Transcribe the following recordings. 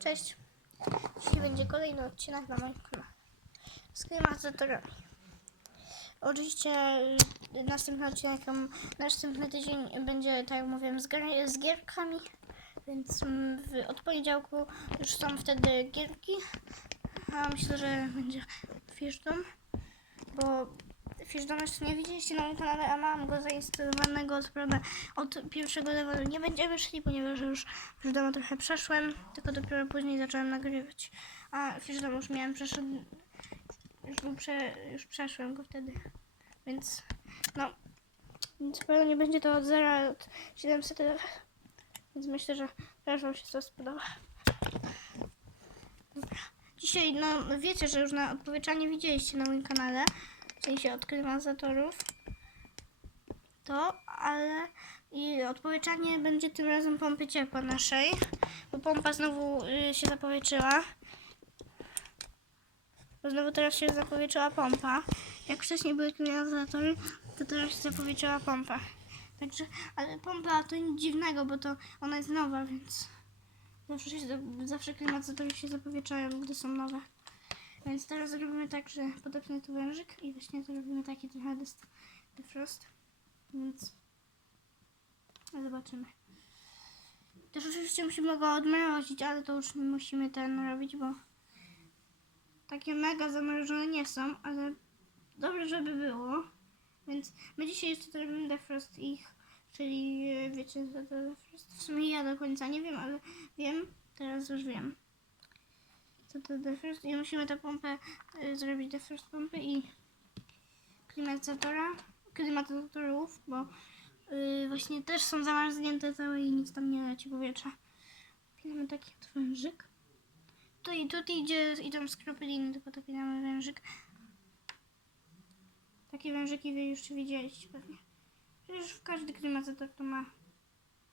Cześć. Dzisiaj będzie kolejny odcinek na moim kanale. Z klimatyzatorami. Oczywiście następny odcinek, następny tydzień będzie, tak jak mówiłem, z, gier, z gierkami. Więc w, od poniedziałku już są wtedy gierki. A myślę, że będzie Fishdom. Bo Fishdom jeszcze nie widzieliście na moim kanale, a mam go zainstalowanego. Prawda od pierwszego levelu nie będziemy szli, ponieważ już Fishdoma trochę przeszłem. Tylko dopiero później zacząłem nagrywać. A Fishdom już miałem przeszedł. Już, prze, już przeszłem go wtedy. Więc no. Więc pewnie nie będzie to od 0 od 700 Więc myślę, że teraz Wam się to spodoba. Dobra. Dzisiaj, no wiecie, że już na odpowieczanie widzieliście na moim kanale, w sensie od klimatyzatorów, to, ale i odpowieczanie będzie tym razem pompy ciepła naszej, bo pompa znowu y, się zapowietrzyła. Bo znowu teraz się zapowietrzyła pompa. Jak wcześniej były klimatyzatory, to teraz się zapowietrzyła pompa. Także, ale pompa to nic dziwnego, bo to ona jest nowa, więc zawsze, się, zawsze klimatyzatory się zapowietrzają, gdy są nowe. Więc teraz zrobimy tak, że podepnę tu wężyk i właśnie zrobimy taki trochę defrost. Więc zobaczymy. Też oczywiście musimy go odmrozić, ale to już musimy ten robić, bo takie mega zamrożone nie są, ale dobrze, żeby było. Więc my dzisiaj jeszcze zrobimy defrost ich, czyli e, wiecie, co to defrost? W sumie ja do końca nie wiem, ale wiem, teraz już wiem. Co to defrost? I musimy tę pompę y, zrobić defrost pompy i klimatyzatora, klimatyzatorów, bo y, właśnie też są zamarznięte całe i nic tam nie leci powietrza. Pinamy taki wężyk. Tu i tu idzie, idą skropeliny, tylko to pinamy wężyk. Takie wężyki wy już widzieliście pewnie. Przecież każdy klimatyzator to ma.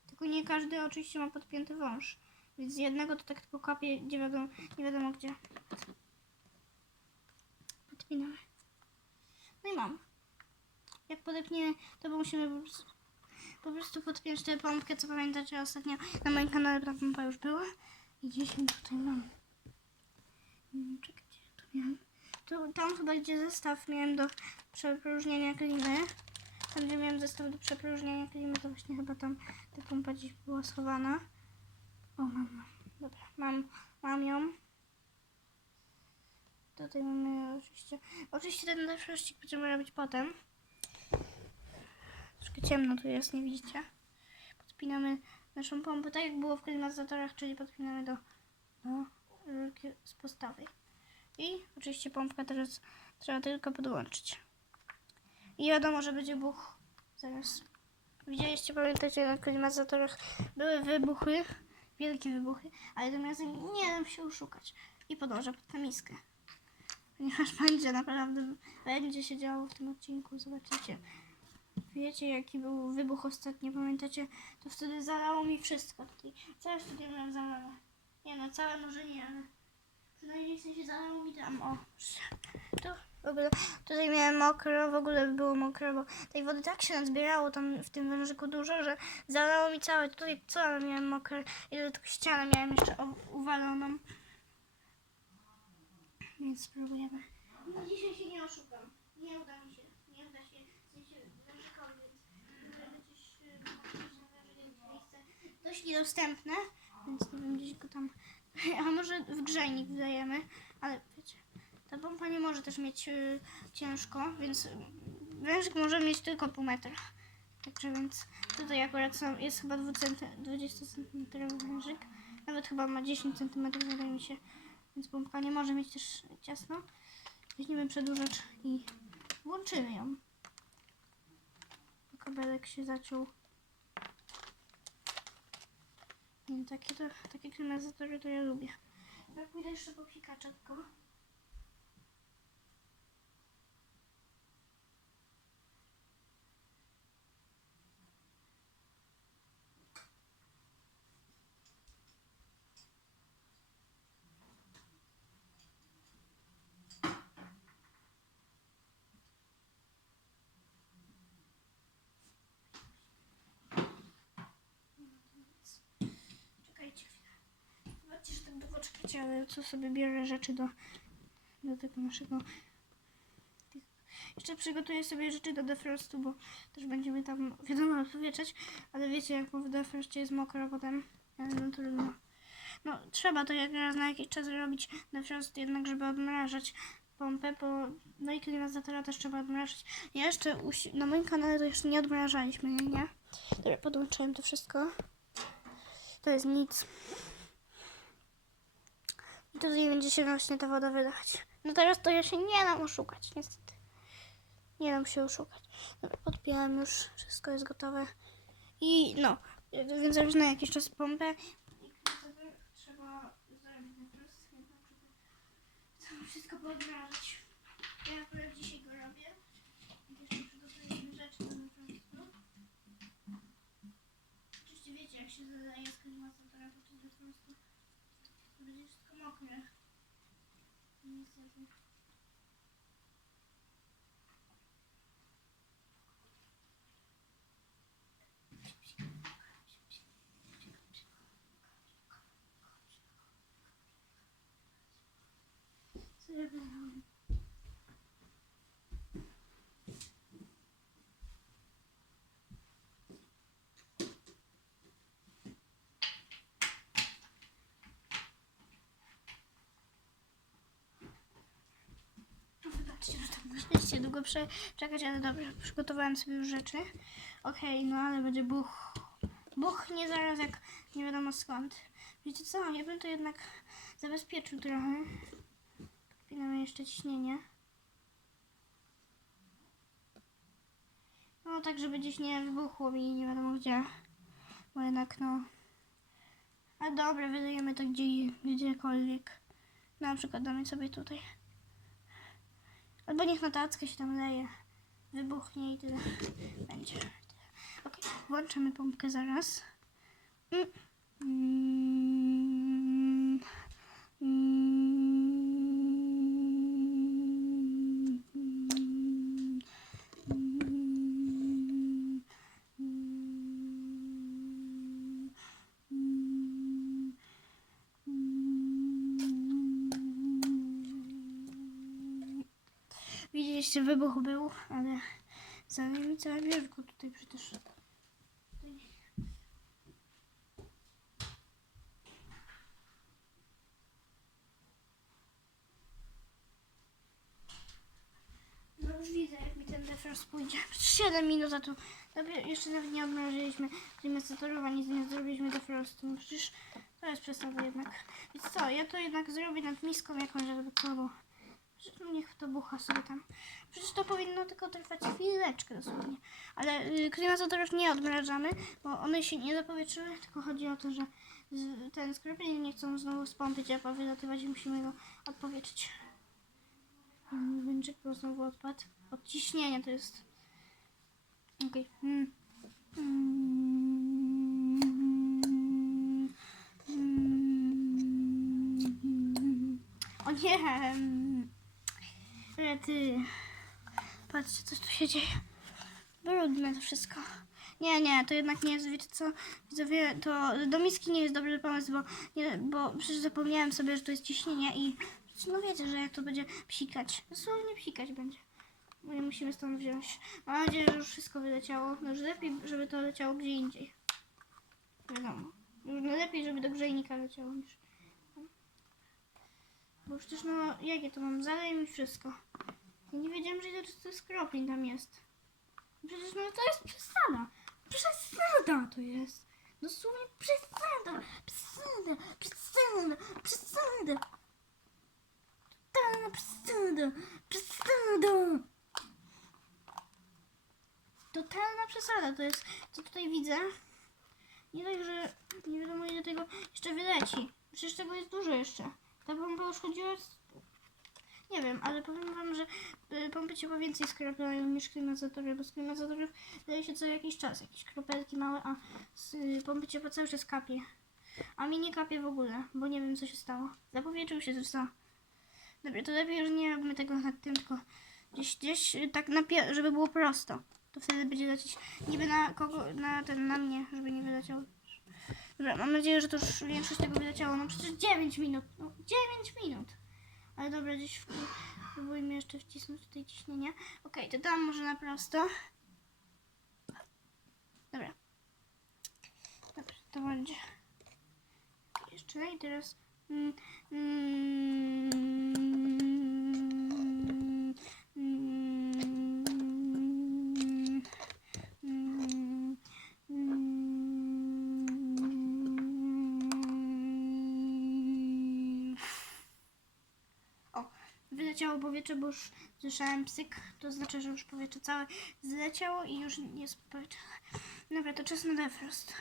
Tylko nie każdy oczywiście ma podpięty wąż. Więc z jednego to tak tylko kapie, gdzie wiadomo, nie wiadomo gdzie. Podpinamy. No i mam. Jak podepniemy, to musimy po prostu, po prostu podpiąć tę pompkę, co pamiętacie ostatnio na moim kanale ta pompa już była. I dzisiaj tutaj mam. Hmm, Czekajcie, tu miałem. Tu, tam chyba gdzie zestaw miałem do przepróżnienia klimy. Tam gdzie miałem zestaw do przepróżnienia klimy, to właśnie chyba tam ta pompa gdzieś była schowana. O, mam. Dobra, mam, mam ją. Tutaj mamy oczywiście. Oczywiście ten defrościk będziemy robić potem. Troszkę ciemno tu jest, nie widzicie? Podpinamy naszą pompę, tak jak było w klimatyzatorach, czyli podpinamy do, do rurki z podstawy. I oczywiście pompkę teraz trzeba tylko podłączyć. I wiadomo, że będzie buch. Zaraz. Widzieliście, pamiętacie, na klimatyzatorach były wybuchy wielkie wybuchy, ale tym razem nie dam się oszukać i podążę pod tę miskę. Ponieważ będzie naprawdę, będzie się działo w tym odcinku, zobaczycie. Wiecie jaki był wybuch ostatnio, pamiętacie? To wtedy zalało mi wszystko. Całe studio miałem zalane. Nie no, całe może nie, ale przynajmniej w sensie zalało mi tam, o. Tu w ogóle, tutaj miałem mokro, w ogóle było mokro, bo tej wody tak się nazbierało tam w tym wężyku dużo, że zalało mi całe, tutaj całe miałem mokre i do tego ścianę miałem jeszcze o- uwaloną. Więc spróbujemy. No dzisiaj się nie oszukam. Nie uda mi się. Nie uda się. W sensie wężykowi, więc będę y, wężyk, jakieś miejsce dość niedostępne, więc nie wiem, gdzieś go tam... A może w grzejnik wdajemy, ale wiecie... Ta pompa nie może też mieć y, ciężko, więc wężyk może mieć tylko pół metra. Także więc tutaj akurat są, jest chyba 20 cm wężyk. Nawet chyba ma 10 cm, wydaje mi się. Więc pompka nie może mieć też ciasno. Weźmiemy przedłużacz i włączymy ją. Kabelek się zaciął. Nie, takie, to, takie klimatyzatory to ja lubię. Ja pójdę jeszcze po psikacza tylko. Czekajcie chwilę. Zobaczcie, że tak długo Poczekajcie, ale co sobie biorę rzeczy do, do tego naszego... Jeszcze przygotuję sobie rzeczy do defrostu, bo też będziemy tam, wiadomo, odpowieczać, ale wiecie, jak po defrostie jest mokro potem, no trudno. No, trzeba to jak raz na jakiś czas robić defrost, jednak żeby odmrażać pompę, bo no i klimatyzatora też trzeba odmrażać. Ja jeszcze na moim kanale to jeszcze nie odmrażaliśmy, nie? nie? Dobra, podłączyłem to wszystko. To jest nic. I tutaj będzie się właśnie ta woda wydawać. No teraz to ja się nie dam oszukać, niestety. Nie dam się oszukać. Dobra, podpiąłem już, wszystko jest gotowe. I no, więc już na jakiś czas pompę. Trzeba zrobić na chcę wszystko poodmrażać. Ja akurat dzisiaj go robię. I Jeszcze przygotujemy rzeczy do defrostu. Oczywiście wiecie, jak się zadaje z klimatyzatora podczas defrostu. To będzie wszystko mokre. Niestety. Robię? No że tak musieliście długo prze- czekać, ale dobrze, przygotowałem sobie już rzeczy. Okej, no ale będzie buch. Buch nie zaraz jak nie wiadomo skąd. Wiecie co, ja bym to jednak zabezpieczył trochę. Podpinamy jeszcze ciśnienie. No tak, żeby gdzieś nie wybuchło mi nie wiadomo gdzie. Bo jednak no... A dobra, wydajemy to gdzie, gdziekolwiek. Na przykład damy sobie tutaj. Albo niech na się tam leje. Wybuchnie i tyle. Będzie. Ok, włączamy pompkę zaraz. Mm. Widzieliście, wybuch był, ale za nami całe biurko tutaj przecież. No już widzę, jak mi ten defrost pójdzie. 7 minut, a tu dobra, jeszcze nawet nie obmrożyliśmy klimatyzatorów, ani nie zrobiliśmy defrostu. No przecież to jest przesada jednak. Więc co, ja to jednak zrobię nad miską jakąś, żeby co, bo No niech to bucha sobie tam. Przecież to powinno tylko trwać chwileczkę dosłownie. Ale y, klimatyzatorów nie odmrażamy, bo one się nie zapowietrzyły, tylko chodzi o to, że ten skropień nie chcą znowu z pompy ciepła wylatywać i musimy go odpowietrzyć. Wężyk bo znowu odpadł. Od ciśnienia to jest. Okej. Mm. Mm. Mm. O nie! Mm. Rety. Patrzcie, co tu się dzieje. Brudne to wszystko. Nie, nie, to jednak nie jest, wiecie co, widzowie, to do miski nie jest dobry pomysł, bo, nie, bo przecież zapomniałem sobie, że to jest ciśnienie i no wiecie, że jak to będzie psikać, dosłownie psikać będzie. No i musimy stąd wziąć. Mam nadzieję, że już wszystko wyleciało. No już lepiej, żeby to leciało gdzie indziej. Wiadomo. Już lepiej, żeby do grzejnika leciało niż... Bo przecież no, jak ja to mam? Zalej mi wszystko. Nie wiedziałem, że ile to skropień tam jest. Przecież no to jest przesada. Przesada to jest. Dosłownie przesada. Przesada. Przesada. Przesada. Totalna przesada. Przesada. Totalna przesada to jest, co tutaj widzę. Nie tak, że nie wiadomo ile tego jeszcze wyleci. Przecież tego jest dużo jeszcze. Ta pompa już chodziła z... Nie wiem, ale powiem wam, że y, pompy ciepła więcej skrapiają niż klimatyzatory, bo z klimatyzatorów daje się co jakiś czas, jakieś kropelki małe, a z y, pompy ciepła cały czas kapie. A mi nie kapie w ogóle, bo nie wiem co się stało. Zapowietrzył się, co. Dobra, to lepiej już nie robimy tego nad tym, tylko gdzieś, gdzieś y, tak na żeby było prosto. To wtedy będzie lecieć niby na kogo, na ten, na mnie, żeby nie wyleciał. Dobra, mam nadzieję, że to już większość tego wyleciało. No przecież 9 minut. No 9 minut. Ale dobra, gdzieś w... spróbujmy jeszcze wcisnąć tutaj ciśnienie. Okej, to dam może na prosto. Dobra. Dobra, to będzie. Jeszcze i teraz. Mm, mm, mm, mm, mm. O, wyleciało powietrze, bo już słyszałem psyk. To znaczy, że już powietrze całe zleciało i już nie jest powietrze. Dobra, to czas na defrost.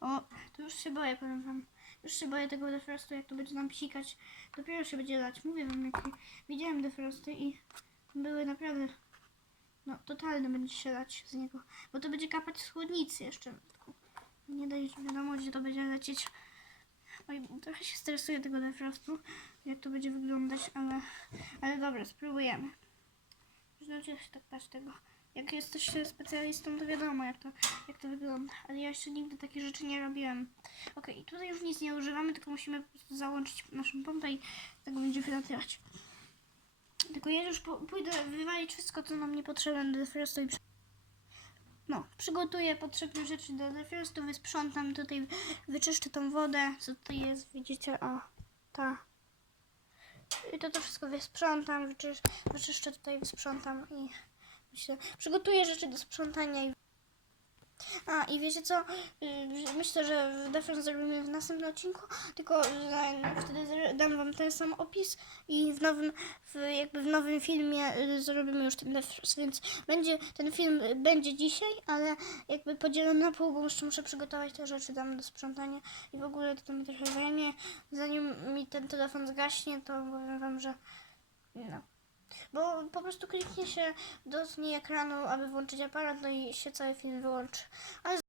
O, to już się boję, powiem wam. Już się boję tego defrostu, jak to będzie nam psikać. Dopiero się będzie lać. Mówię wam, jak widziałem defrosty i były naprawdę, no, totalne będzie się lać z niego. Bo to będzie kapać z chłodnicy jeszcze. Nie daje wiadomo, gdzie to będzie lecieć. Oj, trochę się stresuję tego defrostu, jak to będzie wyglądać, ale, ale dobra, spróbujemy. Nauczyłem się tak paść tego. Jak jesteś specjalistą, to wiadomo, jak to, jak to wygląda. Ale ja jeszcze nigdy takich rzeczy nie robiłem. Okej, i tutaj już nic nie używamy, tylko musimy po prostu załączyć naszą pompę i tego będzie wylatywać. Tylko ja już pójdę wywalić wszystko, co nam niepotrzebne do defrostu i. No, przygotuję potrzebne rzeczy do defrostu, wysprzątam tutaj, wyczyszczę tą wodę, co tutaj jest, widzicie, o, ta. I to to wszystko wysprzątam, wyczysz, wyczyszczę tutaj, wysprzątam i myślę, przygotuję rzeczy do sprzątania i a, i wiecie co? Yy, Myślę, że defrost zrobimy w następnym odcinku, tylko że wtedy dam wam ten sam opis i w nowym, w, jakby w nowym filmie yy, zrobimy już ten defrost, więc będzie, ten film y, będzie dzisiaj, ale jakby podzielony na pół, bo jeszcze muszę przygotować te rzeczy dam do sprzątania i w ogóle to mi trochę zajmie. Zanim mi ten telefon zgaśnie, to powiem wam, że no. Bo po prostu kliknie się dotknij ekranu, aby włączyć aparat, no i się cały film wyłączy. Ale